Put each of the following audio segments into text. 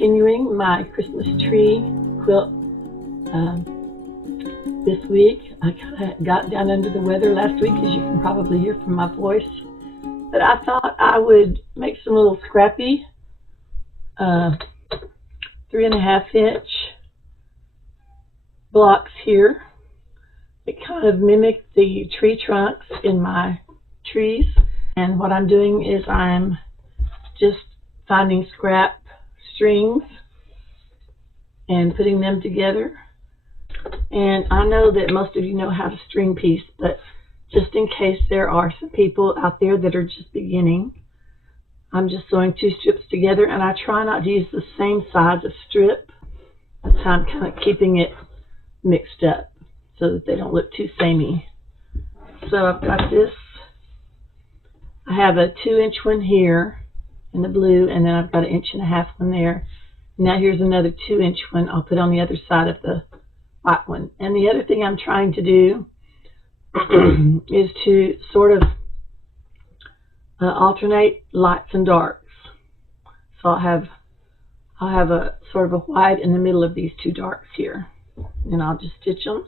continuing my Christmas tree quilt this week. I kind of got down under the weather last week, as you can probably hear from my voice. But I thought I would make some little scrappy 3.5 inch blocks here. They kind of mimic the tree trunks in my trees. And what I'm doing is I'm just finding scrap strings and putting them together. And I know that most of you know how to string piece, but just in case there are some people out there that are just beginning, I'm just sewing 2 strips together, and I try not to use the same size of strip. That's how I'm kind of keeping it mixed up so that they don't look too samey. So I've got this. I have a 2-inch one here in the blue, and then I've got an 1.5 inch one there. Now here's another 2-inch one I'll put on the other side of the white one. And the other thing I'm trying to do is to sort of alternate lights and darks. So I'll have a sort of a white in the middle of these 2 darks here, and I'll just stitch them.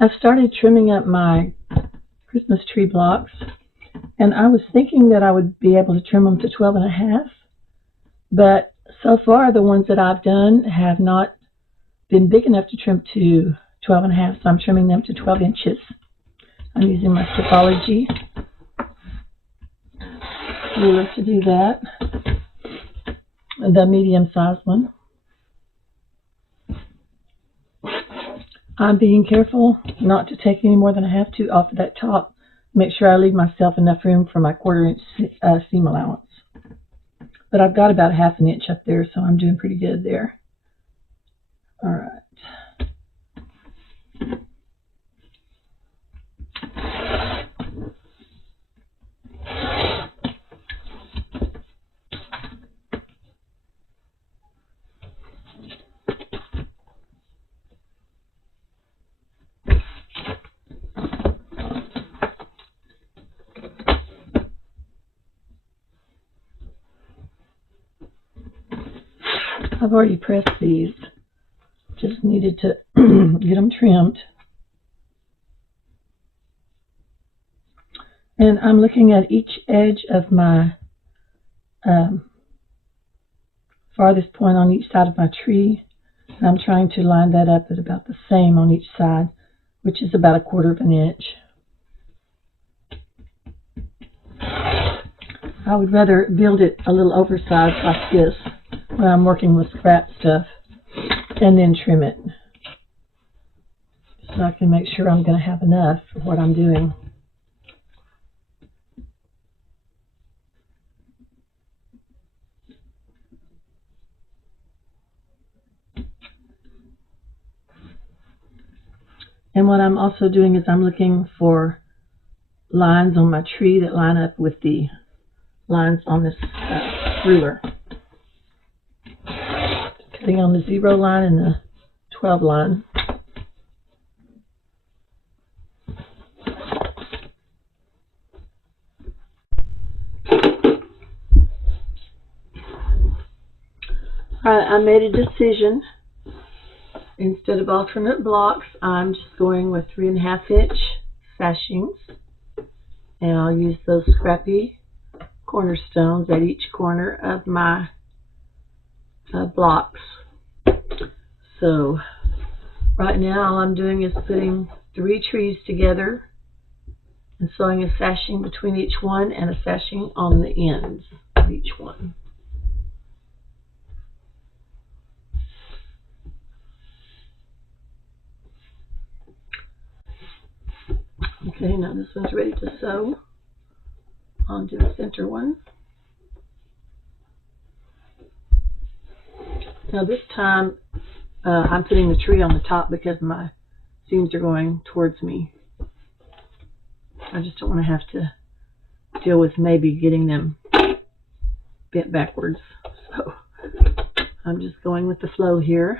I've started trimming up my Christmas tree blocks, and I was thinking that I would be able to trim them to 12.5, but so far the ones that I've done have not been big enough to trim to 12.5, so I'm trimming them to 12 inches. I'm using my Stripology ruler to do that, the medium-sized one. I'm being careful not to take any more than I have to off of that top. Make sure I leave myself enough room for my 1/4 inch seam allowance. But I've got about 1/2 inch up there, so I'm doing pretty good there. All right. I've already pressed these, just needed to get them trimmed. And I'm looking at each edge of my farthest point on each side of my tree. And I'm trying to line that up at about the same on each side, which is about 1/4 inch. I would rather build it a little oversized like this when I'm working with scrap stuff, and then trim it, so I can make sure I'm going to have enough for what I'm doing. And what I'm also doing is I'm looking for lines on my tree that line up with the lines on this ruler. Cutting on the 0 line and the 12 line. I made a decision. Instead of alternate blocks, I'm just going with 3.5 inch sashings, and I'll use those scrappy cornerstones at each corner of my blocks. So right now all I'm doing is putting 3 trees together and sewing a sashing between each one and a sashing on the ends of each one. Okay, now this one's ready to sew onto the center one. Now this time I'm putting the tree on the top because my seams are going towards me. I just don't want to have to deal with maybe getting them bent backwards. So I'm just going with the flow here.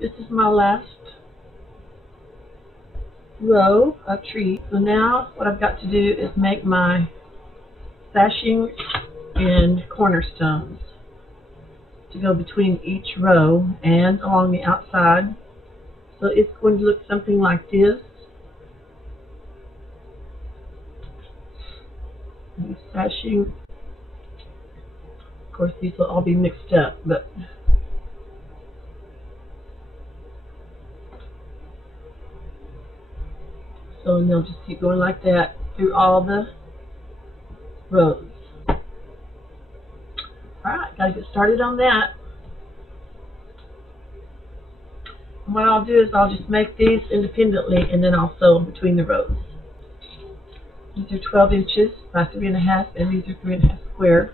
This is my last row of trees. So now what I've got to do is make my sashing and cornerstones to go between each row and along the outside. So it's going to look something like this. And sashing, of course these will all be mixed up, but so and they'll just keep going like that through all the rows. Alright, gotta get started on that. And what I'll do is I'll just make these independently and then I'll sew between the rows. These are 12 inches by 3.5 and these are 3.5 square.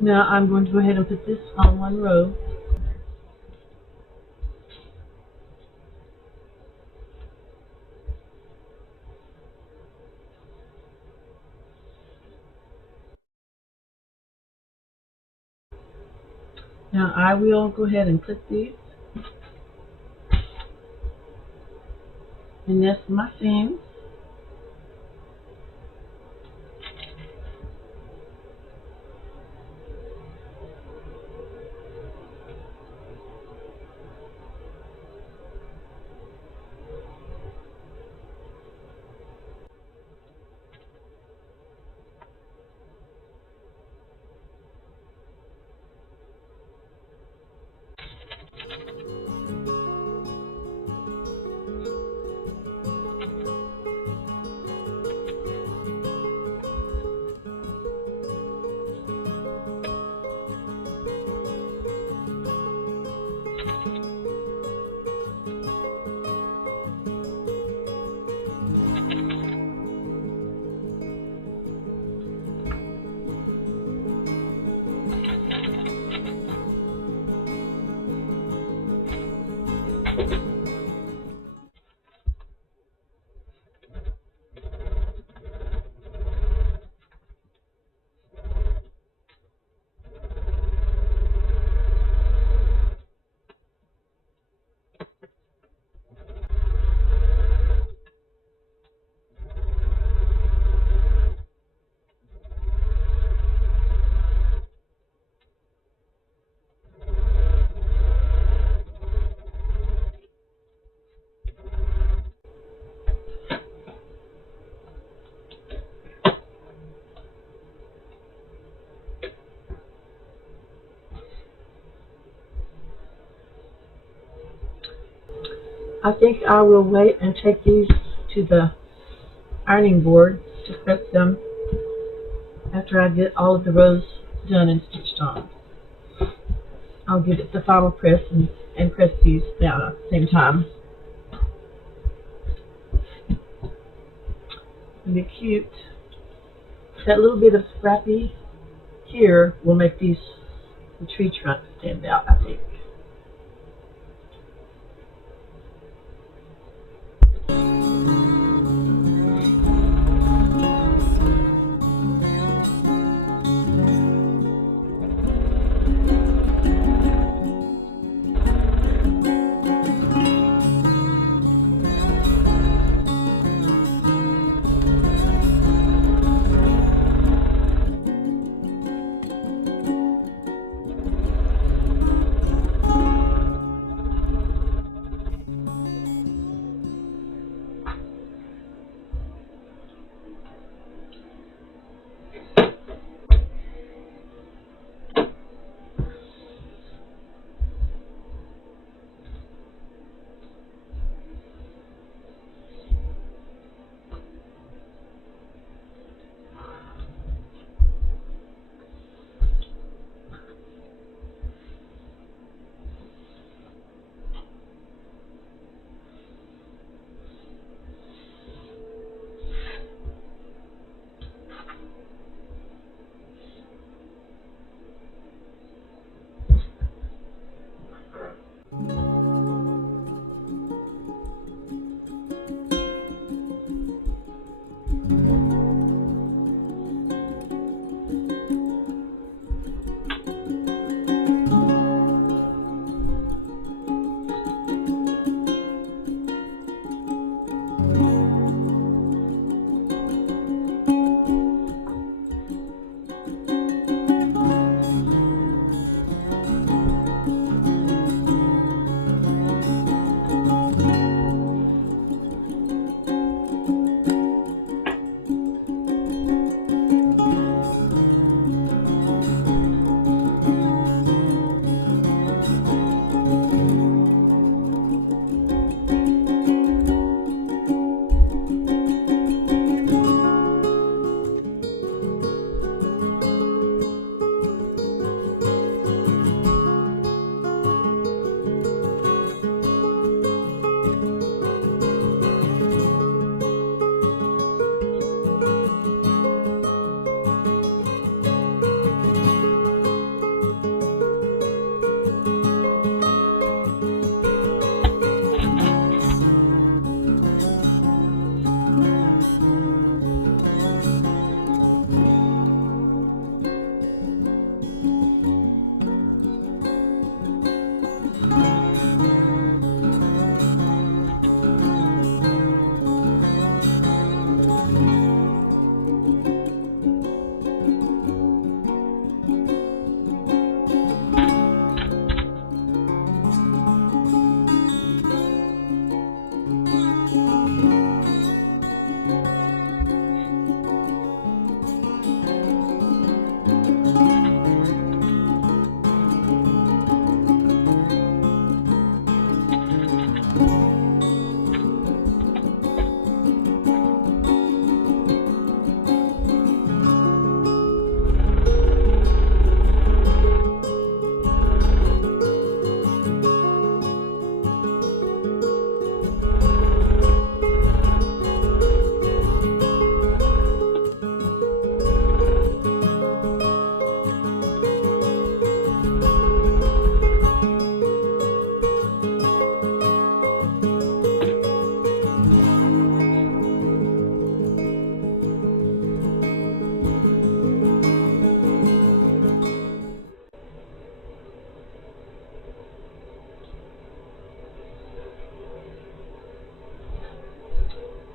Now I'm going to go ahead and put this on one row. Now I will go ahead and clip these and nest my seams. I think I will wait and take these to the ironing board to press them after I get all of the rows done and stitched on. I'll give it the final press and press these down at the same time. It'll be cute. That little bit of scrappy here will make the tree trunk stand out, I think.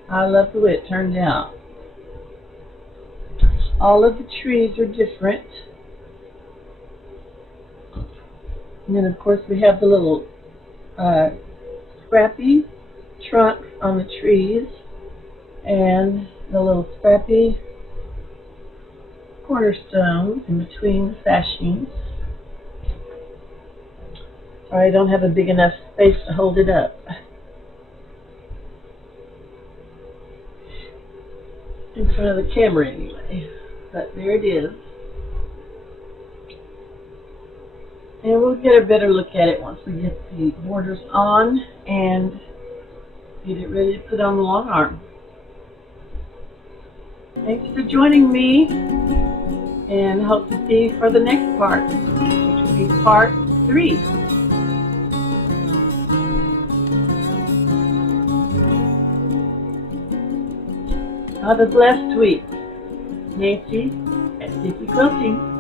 I love the way it turned out. All of the trees are different. And then of course we have the little scrappy trunks on the trees and the little scrappy cornerstones in between the sashings. Sorry, I don't have a big enough space to hold it up. in front of the camera anyway. But there it is. And we'll get a better look at it once we get the borders on and get it ready to put on the long arm. Thanks for joining me, and hope to see you for the next part, which will be part 3. Have a blessed week. Nancy at Sticky Quilting.